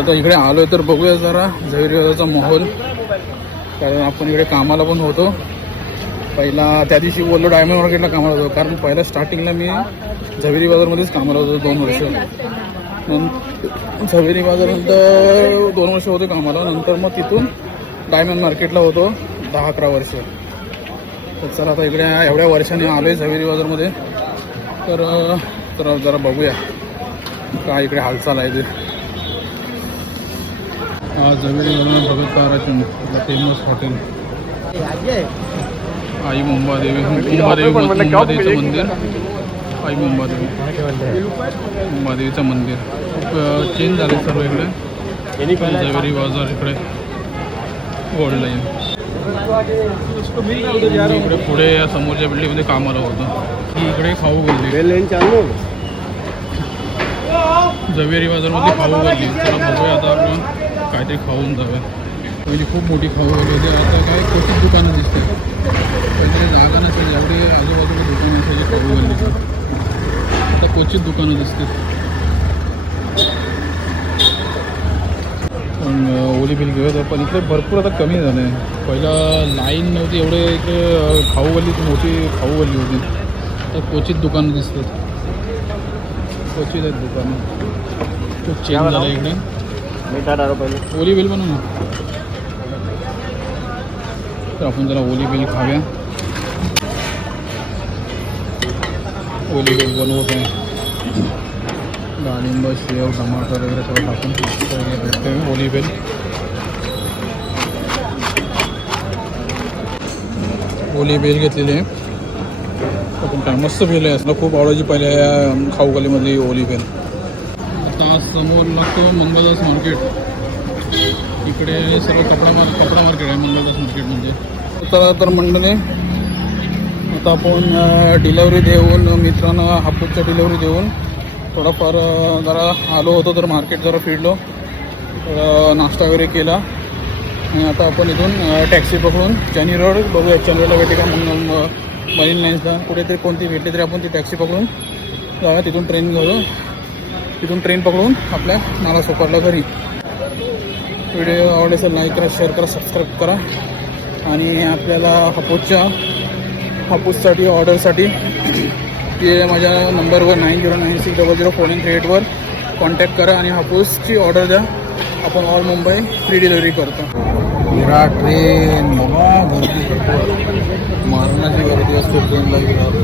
आता इकडे आलोय तर बघूया जरा झवेरी बाजारचा माहोल, कारण आपण इकडे कामाला पण होतो. पहिला त्या दिवशी बोललो डायमंड मार्केटला कामाला होतो, कारण पहिला स्टार्टिंगला मी झवेरी बाजारमध्येच कामाला होतो 2 वर्ष. झवेरी बाजारनंतर 2 वर्ष होते कामाला, नंतर मग तिथून डायमंड मार्केटला होतो 10-11 वर्ष. तर चला आता इकडे एवढ्या वर्षाने आलो आहे झवेरी बाजारमध्ये, तर जरा बघूया काय इकडे हालचाल आहे ते. झवेरी बाजार भगत ताराचंद फेमस हॉटेल, आई मुंबादेवी, मुंबादेवीचं मंदिर, आई मुंबादेवीचं मंदिर. खूप चेंज झाले सर्व इकडे. झवेरी बाजार इकडे गोल्ड लाईन. इकडे पुढे या समोरच्या बिल्डिंगमध्ये कामाला होतं. ही इकडे खाऊ गल्ली, झवेरी बाजारमध्ये खाऊ गल्ली. चला बघूया आता आपण काहीतरी खाऊन जाऊया. पहिली खूप मोठी खाऊ गल्ली होती, आता काय क्वचित दुकानं दिसते. पहिले जागा नसेल, एवढे आजूबाजूला दुकानं असायची खाऊ गल्लीची, आता क्वचित दुकानं दिसते. पण ओली बिल घेऊया, पण इकडे भरपूर आता कमी झालं आहे. पहिला लाईन नव्हती एवढे, इकडे खाऊ गल्ली मोठी खाऊ गल्ली होती. तर क्वचित दुकानं दिसतात, क्वचित आहेत दुकानं. खूप चेंज झालं इकडे. ओली बिल बनवू ना, तर आपण जरा ओली बिल खाऊया. ओली बिल बनवत आहे, डाळिंब, शेव, टमाटर वगैरे सगळं टाकून भेटते ओली बेल. ओली बेल घेतलेली आहे आपण, काय मस्त बेल आहे. असं खूप आवडायची पहिल्या या खाऊ गल्लीमधली ओली बेल. आता समोर लागतो मंगलदास मार्केट. इकडे सर्व कपडा मार्केट आहे मंगलदास मार्केट म्हणजे. तर मंडळी आता आपण डिलेवरी देऊन, मित्रांना हापूसच्या डिलेवरी देऊन थोडाफार जरा आलो होतो, तर मार्केट जरा फिरलो, थोडा नाश्ता वगैरे केला. आणि आता आपण इथून टॅक्सी पकडून चनी रोड बघूया, चनी रोडला भेटे का मरीन लाईन्सला कुठेतरी कोणती भेटली तरी आपण ती टॅक्सी पकडून जाऊया. तिथून ट्रेन घेऊ, तिथून ट्रेन पकडून आपल्या नालासोपारला घरी. व्हिडिओ आवडले तर लाईक करा, शेअर करा, सबस्क्राईब करा. आणि आपल्याला हापूससाठी ऑर्डरसाठी ते माझ्या नंबरवर 9096004938वर कॉन्टॅक्ट करा आणि हापूसची ऑर्डर द्या. आपण ऑल मुंबई फ्री डिलिव्हरी करतो. विराट ट्रेन बाबा, गर्दी, मारणाची गर्दी असते ट्रेनला. विराट